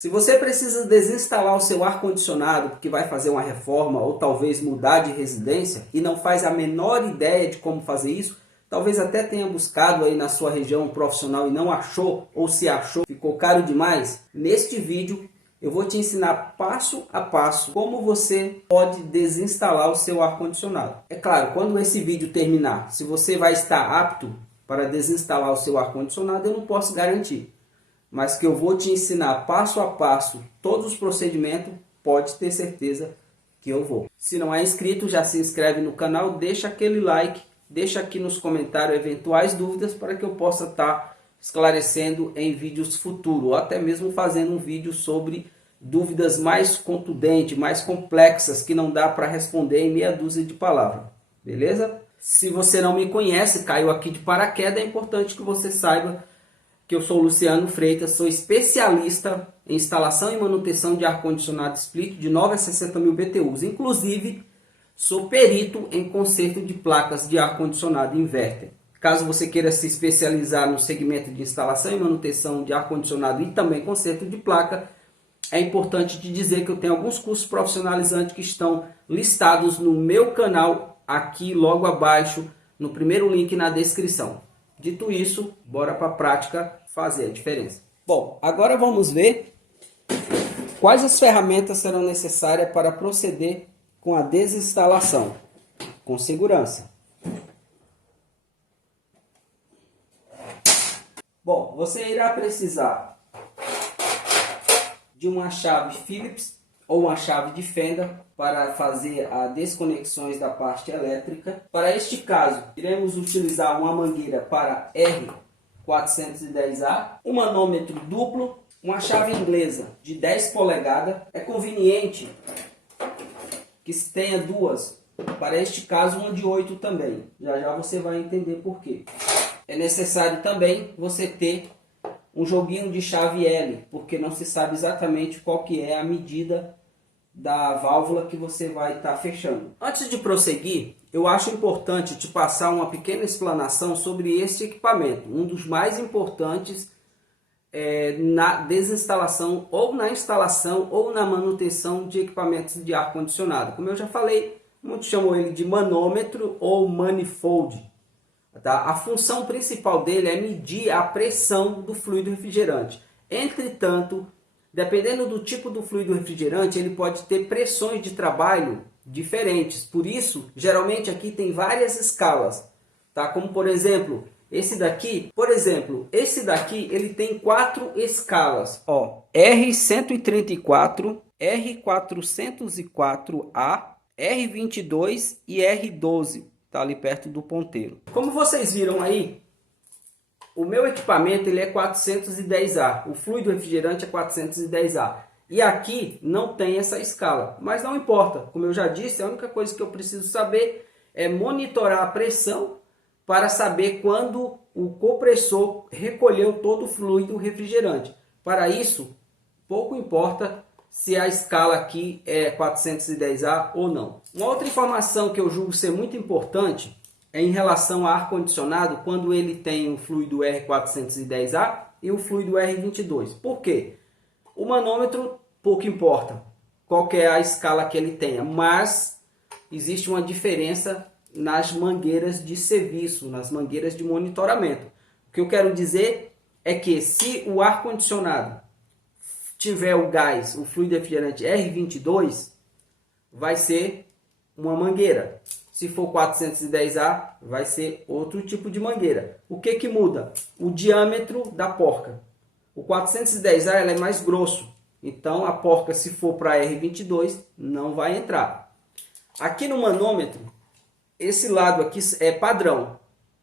Se você precisa desinstalar o seu ar-condicionado porque vai fazer uma reforma ou talvez mudar de residência e não faz a menor ideia de como fazer isso, talvez até tenha buscado aí na sua região um profissional e não achou, ou se achou, ficou caro demais, neste vídeo eu vou te ensinar passo a passo como você pode desinstalar o seu ar-condicionado. É claro, quando esse vídeo terminar, se você vai estar apto para desinstalar o seu ar-condicionado, eu não posso garantir. Mas que eu vou te ensinar passo a passo todos os procedimentos, pode ter certeza que eu vou. Se não é inscrito, já se inscreve no canal, deixa aquele like, deixa aqui nos comentários eventuais dúvidas para que eu possa estar esclarecendo em vídeos futuros, ou até mesmo fazendo um vídeo sobre dúvidas mais contundentes, mais complexas, que não dá para responder em meia dúzia de palavras, beleza? Se você não me conhece, caiu aqui de paraquedas, é importante que você saiba que eu sou Luciano Freitas, sou especialista em instalação e manutenção de ar-condicionado split de 9 a 60 mil BTUs. Inclusive, sou perito em conserto de placas de ar-condicionado inverter. Caso você queira se especializar no segmento de instalação e manutenção de ar-condicionado e também conserto de placa, é importante te dizer que eu tenho alguns cursos profissionalizantes que estão listados no meu canal, aqui logo abaixo, no primeiro link na descrição. Dito isso, bora para a prática fazer a diferença. Bom, agora vamos ver quais as ferramentas serão necessárias para proceder com a desinstalação, com segurança. Bom, você irá precisar de uma chave Phillips ou uma chave de fenda para fazer as desconexões da parte elétrica. Para este caso, iremos utilizar uma mangueira para R410A, um manômetro duplo, uma chave inglesa de 10 polegadas. É conveniente que se tenha duas, para este caso uma de 8 também. Já já você vai entender por quê. É necessário também você ter um joguinho de chave L, porque não se sabe exatamente qual que é a medida da válvula que você vai estar fechando. Antes de prosseguir, eu acho importante te passar uma pequena explanação sobre este equipamento, um dos mais importantes na desinstalação ou na instalação ou na manutenção de equipamentos de ar-condicionado. Como eu já falei, muitos chamam ele de manômetro ou manifold. Tá? A função principal dele é medir a pressão do fluido refrigerante. Entretanto, dependendo do tipo do fluido refrigerante, ele pode ter pressões de trabalho diferentes. Por isso, geralmente aqui tem várias escalas, tá? Como por exemplo, esse daqui, ele tem 4 escalas, ó, R134, R404A, R22 e R12, tá ali perto do ponteiro. Como vocês viram aí, o meu equipamento ele é 410A, o fluido refrigerante é 410A. E aqui não tem essa escala, mas não importa. Como eu já disse, a única coisa que eu preciso saber é monitorar a pressão para saber quando o compressor recolheu todo o fluido refrigerante. Para isso, pouco importa se a escala aqui é 410A ou não. Uma outra informação que eu julgo ser muito importante é em relação a ar-condicionado quando ele tem o fluido R410A e o fluido R22. Por quê? O manômetro pouco importa qual que é a escala que ele tenha, mas existe uma diferença nas mangueiras de serviço, nas mangueiras de monitoramento. O que eu quero dizer é que se o ar-condicionado tiver o gás, o fluido refrigerante R22, vai ser uma mangueira. Se for 410A, vai ser outro tipo de mangueira. O que que muda? O diâmetro da porca. O 410A ela é mais grosso. Então a porca, se for para R22, não vai entrar. Aqui no manômetro, esse lado aqui é padrão.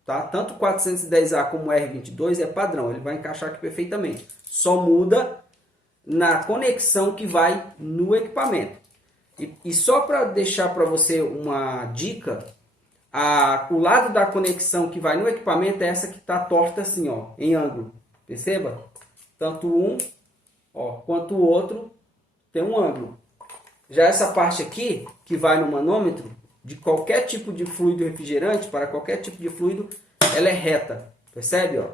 Tá? Tanto 410A como R22 é padrão. Ele vai encaixar aqui perfeitamente. Só muda na conexão que vai no equipamento. E só para deixar para você uma dica, o lado da conexão que vai no equipamento é essa que está torta assim, ó, em ângulo. Perceba? Tanto um quanto o outro tem um ângulo. Já essa parte aqui, que vai no manômetro, de qualquer tipo de fluido refrigerante, para qualquer tipo de fluido, ela é reta. Percebe? Ó?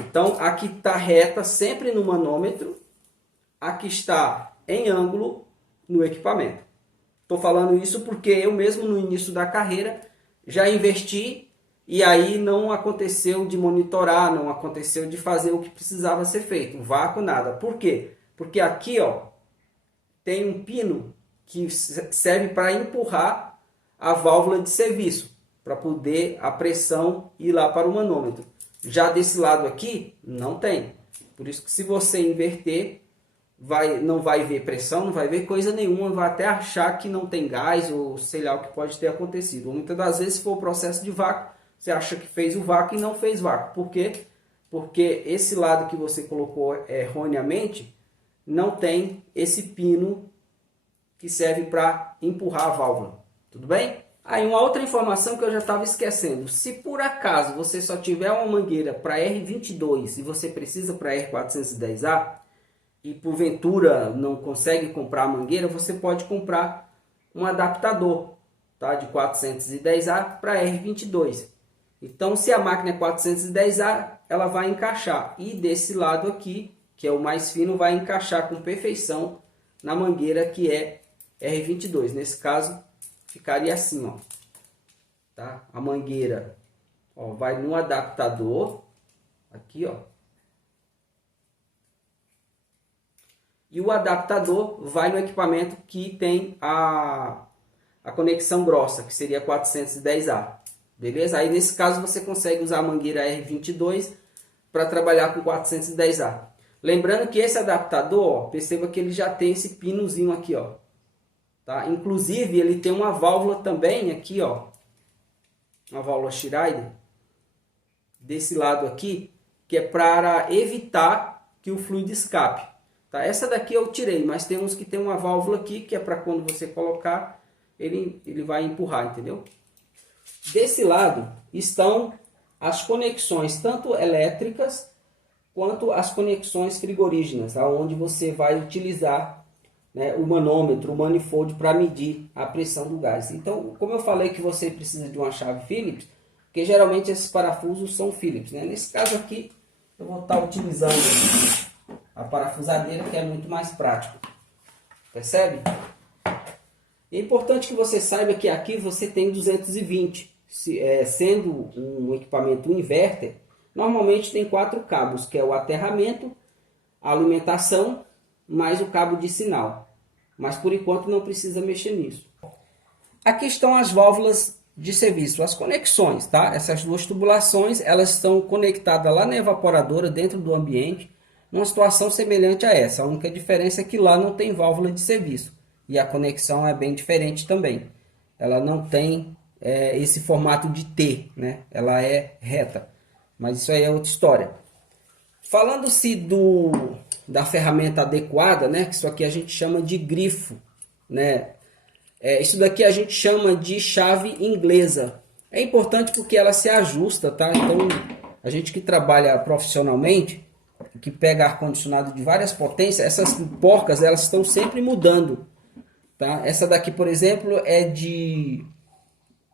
Então aqui está reta sempre no manômetro. a que está em ângulo no equipamento. Estou falando isso porque eu mesmo no início da carreira já investi e aí não aconteceu de monitorar, não aconteceu de fazer o que precisava ser feito, vácuo nada. Por quê? Porque aqui, ó, tem um pino que serve para empurrar a válvula de serviço, para poder a pressão ir lá para o manômetro. Já desse lado aqui, não tem. Por isso que se você inverter, não vai ver pressão, não vai ver coisa nenhuma, vai até achar que não tem gás ou sei lá o que pode ter acontecido. Ou muitas das vezes, se for o processo de vácuo, você acha que fez o vácuo e não fez vácuo. Por quê? Porque esse lado que você colocou erroneamente não tem esse pino que serve para empurrar a válvula. Tudo bem? Aí uma outra informação que eu já estava esquecendo. Se por acaso você só tiver uma mangueira para R22 e você precisa para R410A, e porventura não consegue comprar a mangueira, você pode comprar um adaptador, tá? De 410A para R22. Então, se a máquina é 410A, ela vai encaixar. E desse lado aqui, que é o mais fino, vai encaixar com perfeição na mangueira que é R22. Nesse caso, ficaria assim, ó. Tá? A mangueira, ó, vai no adaptador, aqui, ó. E o adaptador vai no equipamento que tem a conexão grossa, que seria 410A. Beleza? Aí nesse caso você consegue usar a mangueira R22 para trabalhar com 410A. Lembrando que esse adaptador, ó, perceba que ele já tem esse pinozinho aqui, ó. Tá? Inclusive ele tem uma válvula também aqui, ó. Uma válvula Schrader. Desse lado aqui, que é para evitar que o fluido escape. Tá? Essa daqui eu tirei, mas tem uns que tem uma válvula aqui, que é para quando você colocar, ele vai empurrar, entendeu? Desse lado estão as conexões, tanto elétricas, quanto as conexões frigorígenas, onde você vai utilizar, né, o manômetro, o manifold para medir a pressão do gás. Então, como eu falei que você precisa de uma chave Phillips, porque geralmente esses parafusos são Phillips, né? Nesse caso aqui, eu vou estar utilizando a parafusadeira, que é muito mais prático. Percebe? É importante que você saiba que aqui você tem 220. Sendo um equipamento inverter, normalmente tem 4 cabos, que é o aterramento, a alimentação, mais o cabo de sinal. Mas por enquanto não precisa mexer nisso. Aqui estão as válvulas de serviço, as conexões, tá? Essas duas tubulações, elas estão conectadas lá na evaporadora, dentro do ambiente, numa situação semelhante a essa. A única diferença é que lá não tem válvula de serviço. E a conexão é bem diferente também. Ela não tem esse formato de T, né? Ela é reta. Mas isso aí é outra história. Falando-se da ferramenta adequada, né? Que isso aqui a gente chama de grifo, né? Isso daqui a gente chama de chave inglesa. É importante porque ela se ajusta, tá? Então, a gente que trabalha profissionalmente, que pega ar-condicionado de várias potências, essas porcas, elas estão sempre mudando, tá? Essa daqui, por exemplo, é de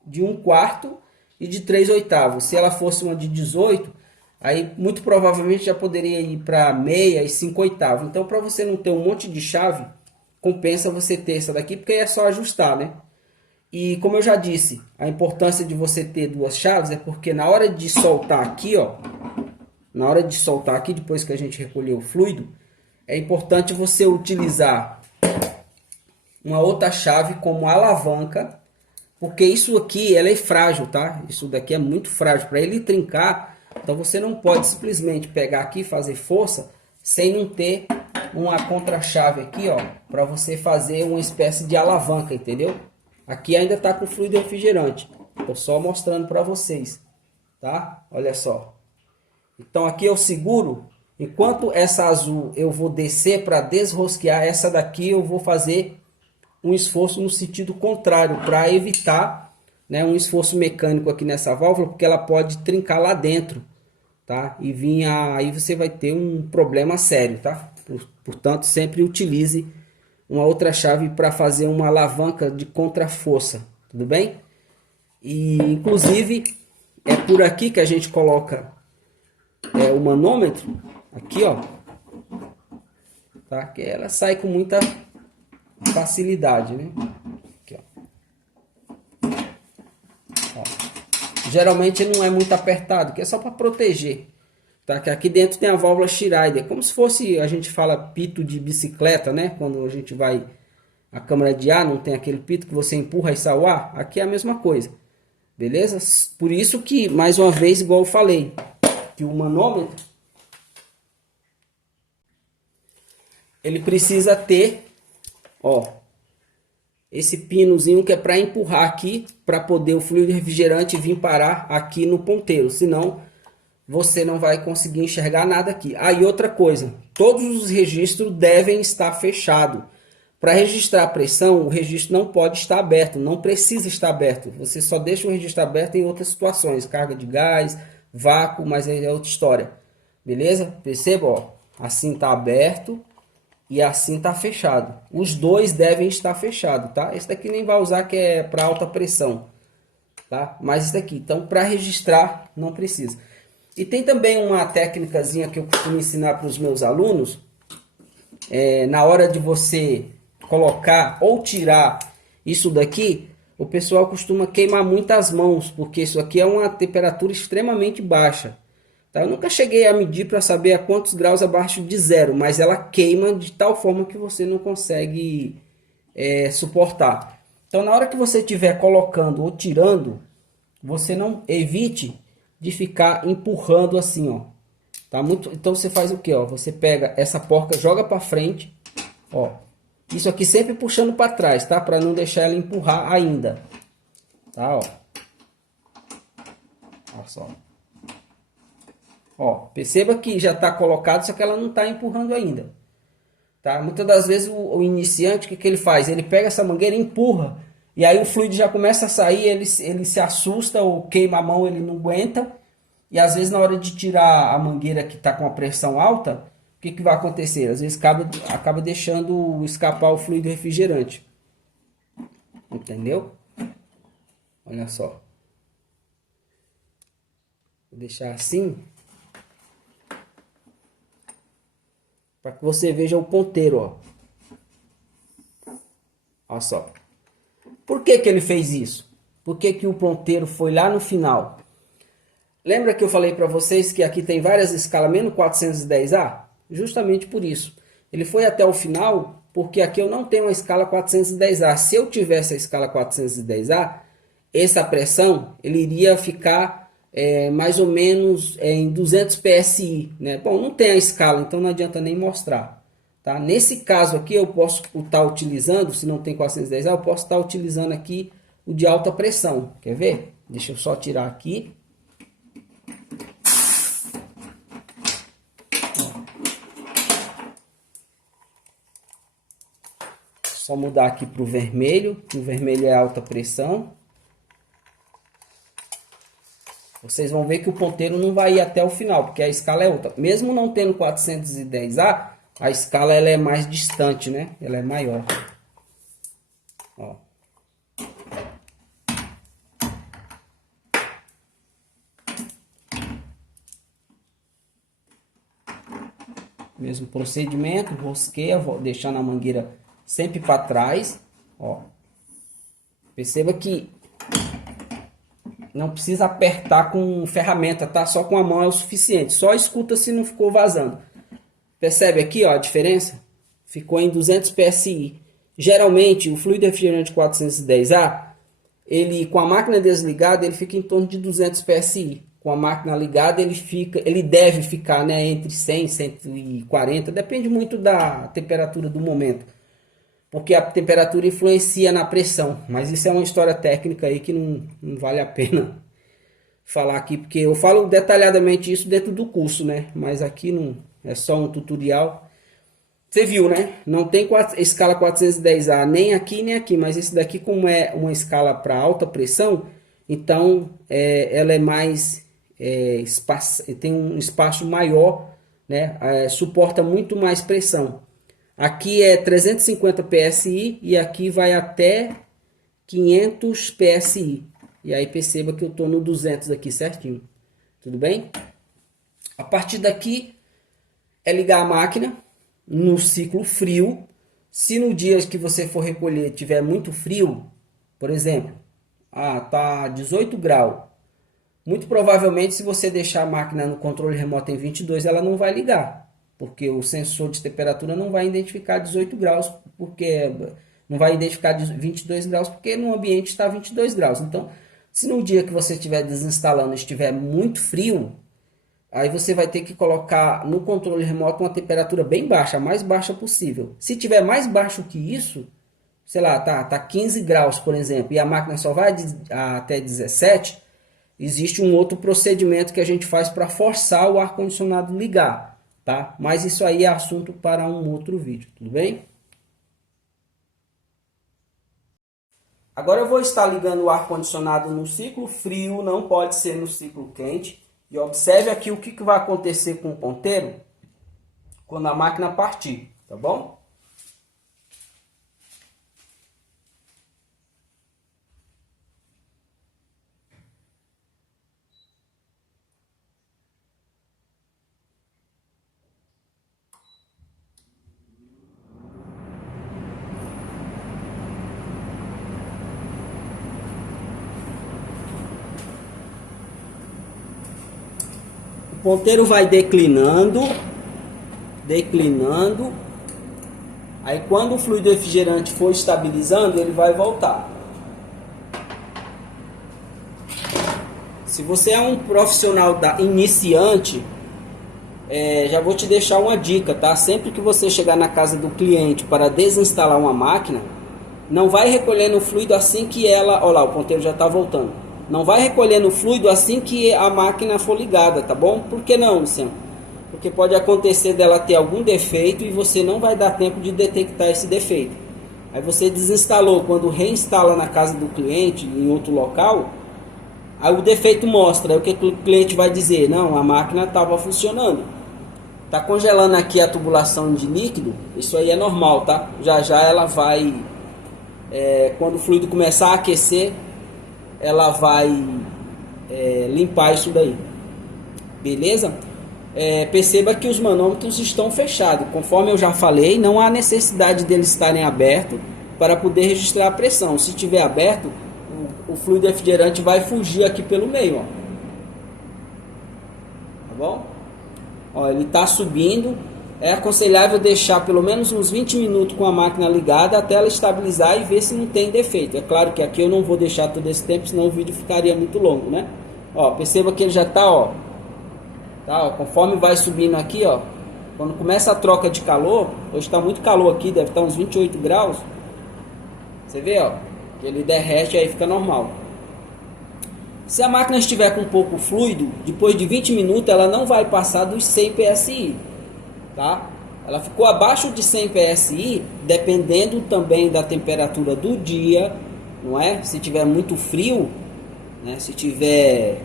1/4 e de 3/8. Se ela fosse uma de 18, aí muito provavelmente já poderia ir para meia e 5/8. Então, para você não ter um monte de chave, compensa você ter essa daqui, porque é só ajustar, né? E como eu já disse, a importância de você ter duas chaves é porque na hora de soltar aqui, ó, na hora de soltar aqui, depois que a gente recolher o fluido, é importante você utilizar uma outra chave como alavanca, porque isso aqui ela é frágil, tá? Isso daqui é muito frágil. Para ele trincar, então você não pode simplesmente pegar aqui e fazer força sem não ter uma contra-chave aqui, ó, para você fazer uma espécie de alavanca, entendeu? Aqui ainda está com fluido refrigerante. Estou só mostrando para vocês, tá? Olha só. Então aqui eu seguro. Enquanto essa azul eu vou descer para desrosquear, essa daqui eu vou fazer um esforço no sentido contrário, para evitar, né, um esforço mecânico aqui nessa válvula, porque ela pode trincar lá dentro, tá? E aí você vai ter um problema sério, tá? Portanto, sempre utilize uma outra chave para fazer uma alavanca de contra-força, tudo bem? E inclusive é por aqui que a gente coloca o manômetro, aqui, ó. tá? Que ela sai com muita facilidade, né? Aqui, ó. Geralmente não é muito apertado, que é só para proteger, tá? Que aqui dentro tem a válvula Schrader, como se fosse, a gente fala pito de bicicleta, né? Quando a gente vai, a câmara de ar não tem aquele pito que você empurra e sai o ar, aqui é a mesma coisa, beleza? Por isso que, mais uma vez, igual eu falei, que o manômetro ele precisa ter, ó, esse pinozinho que é para empurrar aqui, para poder o fluido refrigerante vir parar aqui no ponteiro, senão você não vai conseguir enxergar nada aqui. Aí outra coisa, todos os registros devem estar fechados. Para registrar a pressão, o registro não pode estar aberto, não precisa estar aberto. Você só deixa o registro aberto em outras situações, carga de gás, vácuo, mas aí é outra história. Beleza? Perceba, ó, assim está aberto e assim está fechado. Os dois devem estar fechados, tá? Esse daqui nem vai usar, que é para alta pressão, tá? Mas esse daqui, então, para registrar não precisa. E tem também uma técnicazinha que eu costumo ensinar para os meus alunos, na hora de você colocar ou tirar isso daqui, o pessoal costuma queimar muito as mãos, porque isso aqui é uma temperatura extremamente baixa. Tá? Eu nunca cheguei a medir para saber a quantos graus abaixo de zero, mas ela queima de tal forma que você não consegue suportar. Então, na hora que você estiver colocando ou tirando, você não evite de ficar empurrando assim, ó. Tá muito. Então você faz o que, ó? Você pega essa porca, joga para frente, ó. Isso aqui sempre puxando para trás, tá? Para não deixar ela empurrar ainda, tá? Ó. Olha só. Ó, perceba que já está colocado, só que ela não está empurrando ainda. Tá? Muitas das vezes o iniciante, o que ele faz? Ele pega essa mangueira e empurra. E aí o fluido já começa a sair, ele se assusta ou queima a mão, ele não aguenta. E às vezes na hora de tirar a mangueira que está com a pressão alta, o que vai acontecer? Às vezes acaba deixando escapar o fluido refrigerante. Entendeu? Olha só. Vou deixar assim, para que você veja o ponteiro, ó. Olha só. Por que ele fez isso? Por que o ponteiro foi lá no final? Lembra que eu falei para vocês que aqui tem várias escalas, menos 410A? Justamente por isso. Ele foi até o final, porque aqui eu não tenho uma escala 410A. Se eu tivesse a escala 410A, essa pressão ele iria ficar mais ou menos em 200 PSI. Né? Bom, não tem a escala, então não adianta nem mostrar. Tá? Nesse caso aqui eu posso estar utilizando, se não tem 410A, eu posso estar utilizando aqui o de alta pressão. Quer ver? Deixa eu só tirar aqui. Só mudar aqui para o vermelho é alta pressão. Vocês vão ver que o ponteiro não vai ir até o final, porque a escala é outra. Mesmo não tendo 410A, a escala ela é mais distante, né? Ela é maior. Ó. Mesmo procedimento, rosqueia, vou deixando a mangueira sempre para trás, ó. Perceba que não precisa apertar com ferramenta, tá? Só com a mão é o suficiente. Só escuta se não ficou vazando. Percebe aqui, ó, a diferença? Ficou em 200 PSI. Geralmente, o fluido refrigerante 410A, ele com a máquina desligada, ele fica em torno de 200 PSI. Com a máquina ligada, ele deve ficar, né, entre 100 e 140, depende muito da temperatura do momento. Porque a temperatura influencia na pressão, mas isso é uma história técnica aí que não vale a pena falar aqui, porque eu falo detalhadamente isso dentro do curso, né? Mas aqui não é só um tutorial. Você viu, né? Não tem escala 410A nem aqui, mas esse daqui, como é uma escala para alta pressão, então ela é mais tem um espaço maior, né? Suporta muito mais pressão. Aqui é 350 PSI e aqui vai até 500 PSI. E aí perceba que eu estou no 200 aqui certinho. Tudo bem? A partir daqui é ligar a máquina. no ciclo frio. Se no dia que você for recolher tiver muito frio, por exemplo, tá 18 graus, muito provavelmente se você deixar a máquina no controle remoto em 22, ela não vai ligar, porque o sensor de temperatura não vai identificar 18 graus, porque não vai identificar 22 graus, porque no ambiente está 22 graus. Então, se no dia que você estiver desinstalando estiver muito frio, aí você vai ter que colocar no controle remoto uma temperatura bem baixa, a mais baixa possível. Se tiver mais baixo que isso, sei lá, tá 15 graus, por exemplo, e a máquina só vai até 17, existe um outro procedimento que a gente faz para forçar o ar-condicionado ligar, tá? Mas isso aí é assunto para um outro vídeo, tudo bem? Agora eu vou estar ligando o ar-condicionado no ciclo frio, não pode ser no ciclo quente. E observe aqui o que vai acontecer com o ponteiro quando a máquina partir, tá bom? O ponteiro vai declinando, declinando. Aí quando o fluido refrigerante for estabilizando, ele vai voltar. Se você é um profissional iniciante, já vou te deixar uma dica, tá? Sempre que você chegar na casa do cliente para desinstalar uma máquina, não vai recolhendo o fluido assim que ela... Olha lá, o ponteiro já está voltando. Não vai recolhendo o fluido assim que a máquina for ligada, tá bom? Por que não, Luciano? Porque pode acontecer dela ter algum defeito e você não vai dar tempo de detectar esse defeito. Aí você desinstalou, quando reinstala na casa do cliente, em outro local, aí o defeito mostra. Aí o que o cliente vai dizer? Não, a máquina estava funcionando. Tá congelando aqui a tubulação de líquido, isso aí é normal, tá? Já já ela vai, quando o fluido começar a aquecer, ela vai limpar isso daí, beleza? Perceba que os manômetros estão fechados, conforme eu já falei, não há necessidade deles estarem abertos para poder registrar a pressão. Se estiver aberto, o fluido refrigerante vai fugir aqui pelo meio, ó. Tá bom? Ó, ele está subindo. É aconselhável deixar pelo menos uns 20 minutos com a máquina ligada até ela estabilizar e ver se não tem defeito. É claro que aqui eu não vou deixar todo esse tempo, senão o vídeo ficaria muito longo, né? Ó, perceba que ele já está, ó, conforme vai subindo aqui, ó, quando começa a troca de calor, hoje está muito calor aqui, deve estar uns 28 graus. Você vê, ó, que ele derrete e aí fica normal. Se a máquina estiver com pouco fluido, depois de 20 minutos ela não vai passar dos 100 PSI. Tá? Ela ficou abaixo de 100 PSI, dependendo também da temperatura do dia, não é? Se tiver muito frio, né? Se tiver,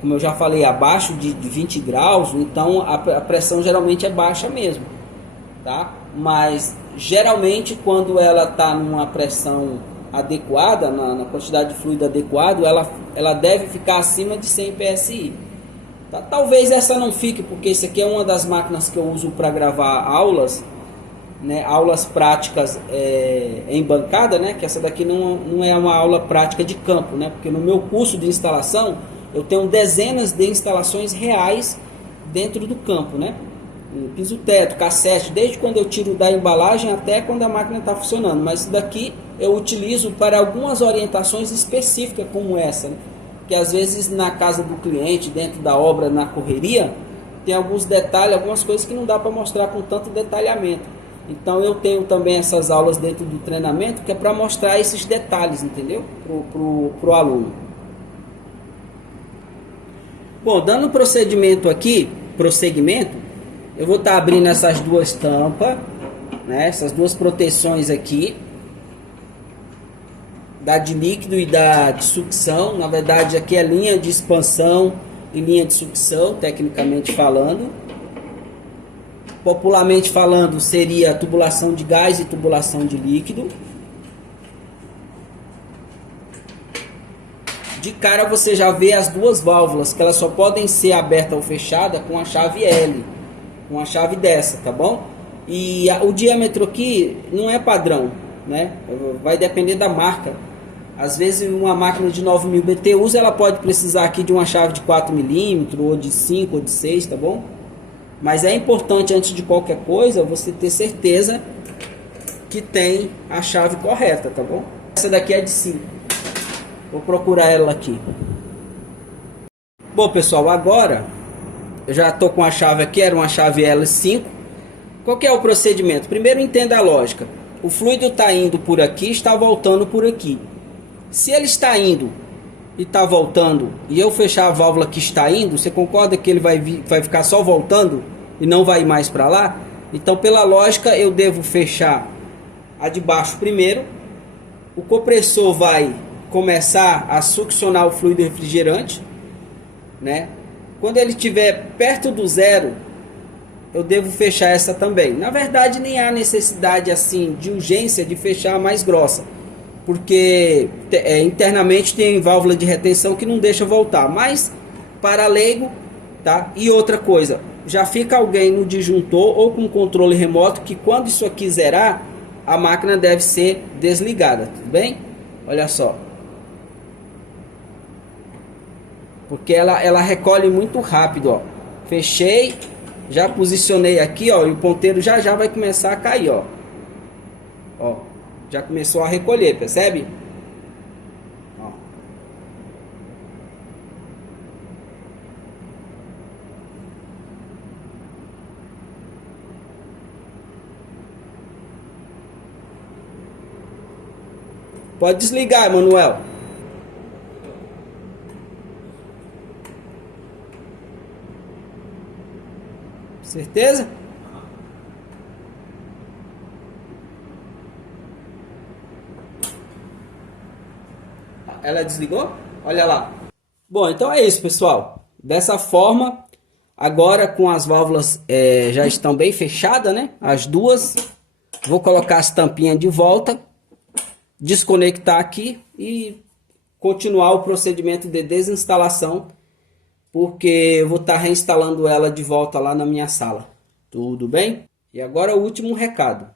como eu já falei, abaixo de 20 graus, então a pressão geralmente é baixa mesmo, tá? Mas geralmente quando ela está numa pressão adequada, na quantidade de fluido adequado, ela deve ficar acima de 100 PSI. Tá? Talvez essa não fique, porque isso aqui é uma das máquinas que eu uso para gravar aulas, né? Aulas práticas em bancada, né? Que essa daqui não é uma aula prática de campo, né? Porque no meu curso de instalação eu tenho dezenas de instalações reais dentro do campo, né? Piso teto, cassete, desde quando eu tiro da embalagem até quando a máquina está funcionando. Mas isso daqui eu utilizo para algumas orientações específicas como essa, né? Que às vezes na casa do cliente, dentro da obra, na correria, tem alguns detalhes, algumas coisas que não dá para mostrar com tanto detalhamento. Então eu tenho também essas aulas dentro do treinamento que é para mostrar esses detalhes, entendeu? Pro aluno. Bom, dando prosseguimento aqui, eu vou estar abrindo essas duas tampas, né? Essas duas proteções aqui, da de líquido e da de sucção. Na verdade aqui é linha de expansão e linha de sucção, tecnicamente falando. Popularmente falando seria tubulação de gás e tubulação de líquido. De cara você já vê as duas válvulas, que elas só podem ser abertas ou fechadas com a chave L, com a chave dessa, tá bom? E o diâmetro aqui não é padrão, né? Vai depender da marca. Às vezes uma máquina de 9000 BTUs ela pode precisar aqui de uma chave de 4 milímetros, ou de 5 ou de 6, tá bom? Mas é importante, antes de qualquer coisa, você ter certeza que tem a chave correta, tá bom? Essa daqui é de 5. Vou procurar ela aqui. Bom, pessoal, agora eu já estou com a chave aqui, era uma chave L5. Qual que é o procedimento? Primeiro, entenda a lógica. O fluido está indo por aqui, está voltando por aqui. Se ele está indo e está voltando, e eu fechar a válvula que está indo, você concorda que ele vai ficar só voltando e não vai mais para lá? Então, pela lógica, eu devo fechar a de baixo primeiro. O compressor vai começar a succionar o fluido refrigerante, né? Quando ele estiver perto do zero, eu devo fechar essa também. Na verdade, nem há necessidade assim de urgência de fechar a mais grossa, porque internamente tem válvula de retenção que não deixa voltar. Mas para leigo, tá? E outra coisa, já fica alguém no disjuntor ou com controle remoto que quando isso aqui zerar, a máquina deve ser desligada, tudo bem? Olha só. Porque ela recolhe muito rápido, ó. Fechei, já posicionei aqui, ó, e o ponteiro já vai começar a cair, ó. Ó, já começou a recolher, percebe? Ó. Pode desligar, Manuel. Certeza? Ela desligou? Olha lá. Bom, então é isso, pessoal. Dessa forma, agora com as válvulas já estão bem fechadas, né? As duas. Vou colocar as tampinhas de volta, desconectar aqui e continuar o procedimento de desinstalação, porque eu vou estar reinstalando ela de volta lá na minha sala. Tudo bem? E agora o último recado.